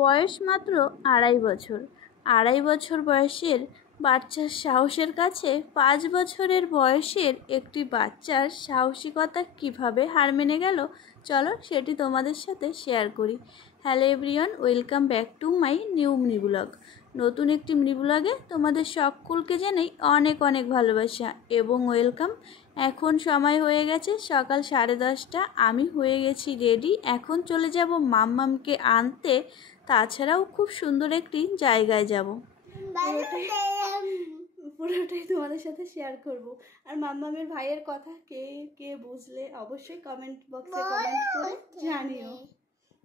বয়স মাত্র 2.5 বছর। 2.5 বছর বয়সের বাচ্চার সাহসের কাছে 5 বছরের বয়সের একটি বাচ্চার সাহসিকতা কিভাবে হার মেনে গেল, চলো সেটি তোমাদের সাথে শেয়ার করি। Hello everyone, welcome back to my new mini blog. নতুন একটি মিনি ব্লগে তোমাদের সকলকে জানাই অনেক অনেক ভালোবাসা এবং ওয়েলকাম। এখন সময় হয়ে গেছে সকাল 10:30। আমি হয়ে গেছি রেডি। এখন চলে যাব মাম্মামকে আনতে। তাছাড়াও খুব সুন্দর একটি জায়গায় যাব, পুরোটাই তোমাদের সাথে শেয়ার করব। আর মাম্মামের ভাইয়ের কথা কে কে বুঝলে অবশ্যই কমেন্ট বক্সে কমেন্ট করে জানিও।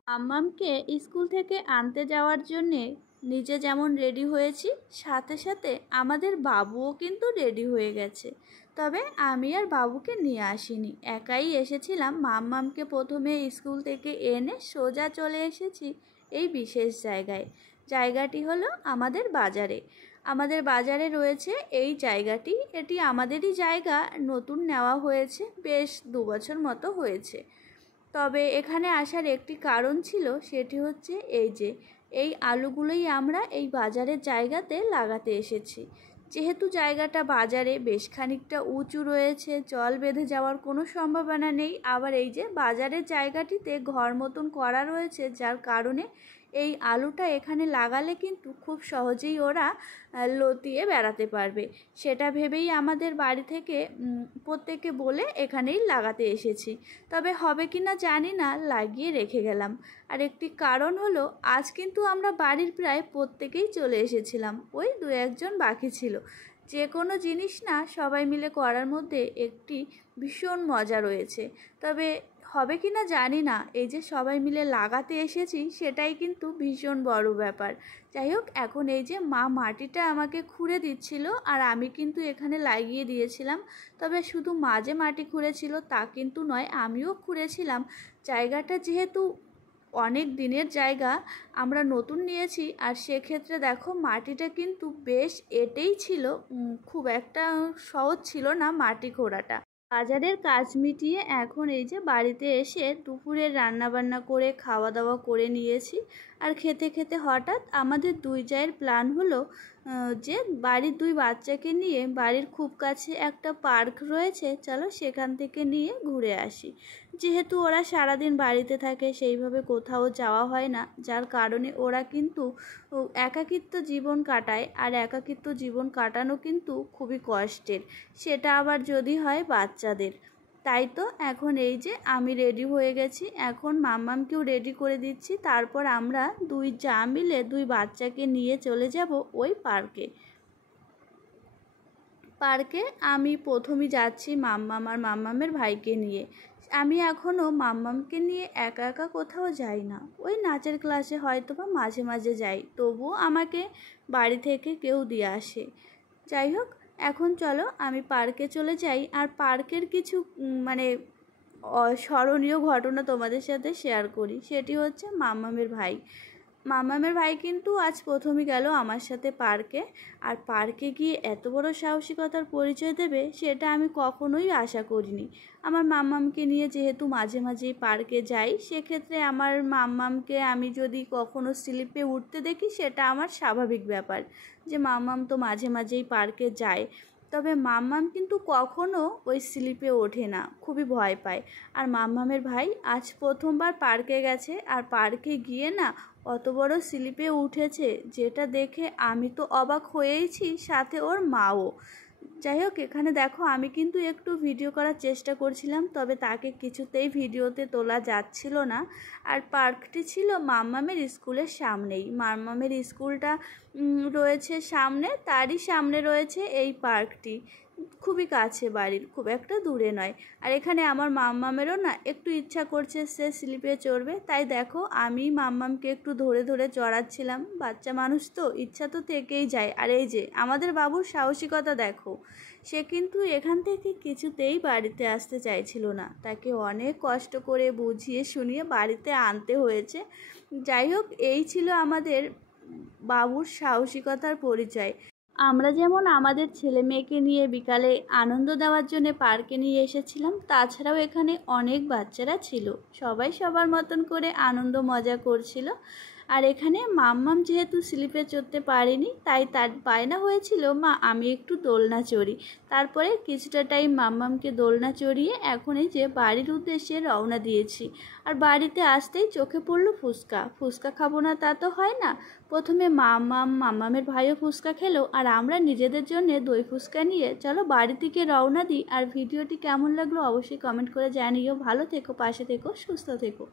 মাম্মামকে স্কুল থেকে আনতে যাওয়ার জন্যে নিজে যেমন রেডি হয়েছি, সাথে সাথে আমাদের বাবুও কিন্তু রেডি হয়ে গেছে। তবে আমি আর বাবুকে নিয়ে আসিনি, একাই এসেছিলাম। মাম্মামকে প্রথমে স্কুল থেকে এনে সোজা চলে এসেছি এই বিশেষ জায়গায়। জায়গাটি হলো আমাদের বাজারে। আমাদের বাজারে রয়েছে এই জায়গাটি। এটি আমাদেরই জায়গা, নতুন নেওয়া হয়েছে, বেশ 2 বছর মতো হয়েছে। তবে এখানে আসার একটি কারণ ছিল, সেটি হচ্ছে এই আলুগুলোই আমরা এই বাজারের জায়গাতে লাগাতে এসেছি। যেহেতু জায়গাটা বাজারে বেশ খানিকটা উঁচু রয়েছে, জল বেঁধে যাওয়ার কোনো সম্ভাবনা নেই। আবার এই যে বাজারের জায়গাটিতে ঘর মতন করা রয়েছে, যার কারণে এই আলুটা এখানে লাগালে কিন্তু খুব সহজেই ওরা লতিয়ে বেড়াতে পারবে। সেটা ভেবেই আমাদের বাড়ি থেকে প্রত্যেককে বলে এখানেই লাগাতে এসেছি। তবে হবে কি না জানি না, লাগিয়ে রেখে গেলাম। আর একটি কারণ হলো, আজ কিন্তু আমরা বাড়ির প্রায় প্রত্যেকেই চলে এসেছিলাম, ওই 2-1 জন বাকি ছিল। যে কোনো জিনিস না সবাই মিলে করার মধ্যে একটি ভীষণ মজা রয়েছে। তবে হবে কি না জানি না, এই যে সবাই মিলে লাগাতে এসেছি সেটাই কিন্তু ভীষণ বড় ব্যাপার। যাই হোক, এখন এই যে মা মাটিটা আমাকে খুঁড়ে দিচ্ছিল আর আমি কিন্তু এখানে লাগিয়ে দিয়েছিলাম। তবে শুধু মা যে মাটি খুঁড়েছিল তা কিন্তু নয়, আমিও খুঁড়েছিলাম। জায়গাটা যেহেতু অনেক দিনের জায়গা, আমরা নতুন নিয়েছি, আর সেক্ষেত্রে দেখো মাটিটা কিন্তু বেশ এঁটেই ছিল, খুব একটা সহজ ছিল না মাটি খোঁড়াটা। বাজারের কাজ মিটিয়ে এখন এই যে বাড়িতে এসে দুপুরের রান্নাবান্না করে খাওয়া দাওয়া করে নিয়েছি। আর খেতে খেতে হঠাৎ আমাদের 2 জায়ের প্ল্যান হলো যে বাড়ির 2 বাচ্চাকে নিয়ে বাড়ির খুব কাছে একটা পার্ক রয়েছে, চলো সেখান থেকে নিয়ে ঘুরে আসি। যেহেতু ওরা সারাদিন বাড়িতে থাকে, সেইভাবে কোথাও যাওয়া হয় না, যার কারণে ওরা কিন্তু একাকিত্ব জীবন কাটায়। আর একাকিত্ব জীবন কাটানো কিন্তু খুবই কষ্টের, সেটা আবার যদি হয় বাচ্চাদের। তাই তো এখন এই যে আমি রেডি হয়ে গেছি, এখন মাম্মামকেও রেডি করে দিচ্ছি। তারপর আমরা 2 জা মিলে 2 বাচ্চাকে নিয়ে চলে যাব ওই পার্কে। আমি প্রথমেই যাচ্ছি মাম্মাম আর মাম্মামের ভাইকে নিয়ে। আমি এখনও মাম্মামকে নিয়ে একা একা কোথাও যাই না, ওই নাচের ক্লাসে হয়তো বা মাঝে মাঝে যাই, তবুও আমাকে বাড়ি থেকে কেউ দিয়ে আসে। যাই হোক, এখন চলো আমি পার্কে চলে যাই। আর পার্কের কিছু স্মরণীয় ঘটনা তোমাদের সাথে শেয়ার করি। সেটি হচ্ছে মাম্মামের ভাই কিন্তু আজ প্রথমে গেল আমার সাথে পার্কে। আর পার্কে গিয়ে এত বড় সাহসিকতার পরিচয় দেবে সেটা আমি কখনোই আশা করিনি। আমার মাম্মামকে নিয়ে যেহেতু মাঝে মাঝেই পার্কে যাই, সেক্ষেত্রে আমার মাম্মামকে আমি যদি কখনো স্লিপে উঠতে দেখি, সেটা আমার স্বাভাবিক ব্যাপার যে মাম্মাম তো মাঝে মাঝেই পার্কে যায়। তবে মাম্মাম কিন্তু কখনো ওই স্লিপে ওঠে না, খুবই ভয় পায়। আর মাম্মামের ভাই আজ প্রথমবার পার্কে গেছে, আর পার্কে গিয়ে না অত বড় স্লিপে উঠেছে, যেটা দেখে আমি তো অবাক হয়েইছি, সাথে ওর মাও। যাই হোক, এখানে দেখো আমি কিন্তু একটু ভিডিও করার চেষ্টা করছিলাম, তবে তাকে কিছুতেই ভিডিওতে তোলা যাচ্ছিল না। আর পার্কটি ছিল মাম্মামের স্কুলের সামনেই। মাম্মামের স্কুলটা রয়েছে সামনে, তারই সামনে রয়েছে এই পার্কটি, খুবই কাছে বাড়ির, খুব একটা দূরে নয়। আর এখানে আমার মাম্মামেরও না একটু ইচ্ছা করছে সে স্লিপে চড়বে, তাই দেখো আমি মাম্মামকে একটু ধরে ধরে চড়াচ্ছিলাম। বাচ্চা মানুষ তো ইচ্ছা তো থেকেই যায়। আর এই যে আমাদের বাবুর সাহসিকতা দেখো, সে কিন্তু এখান থেকে কিছুতেই বাড়িতে আসতে চাইছিল না, তাকে অনেক কষ্ট করে বুঝিয়ে শুনিয়ে বাড়িতে আনতে হয়েছে। যাই হোক, এই ছিল আমাদের বাবুর সাহসিকতার পরিচয়। আমরা যেমন আমাদের ছেলে মেয়েকে নিয়ে বিকালে আনন্দ দেওয়ার জন্য পার্কে নিয়ে এসেছিলাম, তাছাড়াও এখানে অনেক বাচ্চারা ছিল, সবাই সবার মতন করে আনন্দ মজা করছিল। আর এখানে মাম্মাম যেহেতু স্লিপে চড়তে পারেনি, তাই তার বায়না হয়েছিল মা আমি একটু দোলনা চড়ি। তারপরে কিছুটা টাইম মাম্মামকে দোলনা চড়িয়ে এখন এই যে বাড়ির উদ্দেশ্যে রওনা দিয়েছি। আর বাড়িতে আসতেই চোখে পড়লো ফুচকা। ফুচকা খাবো না তা তো হয় না। প্রথমে মাম্মামের ভাইও ফুচকা খেলো, আর আমরা নিজেদের জন্য দই ফুচকা নিয়ে চলো বাড়ি থেকে রওনা দিই। আর ভিডিওটি কেমন লাগলো অবশ্যই কমেন্ট করে জানিও। ভালো থেকো, পাশে থেকো, সুস্থ থেকো।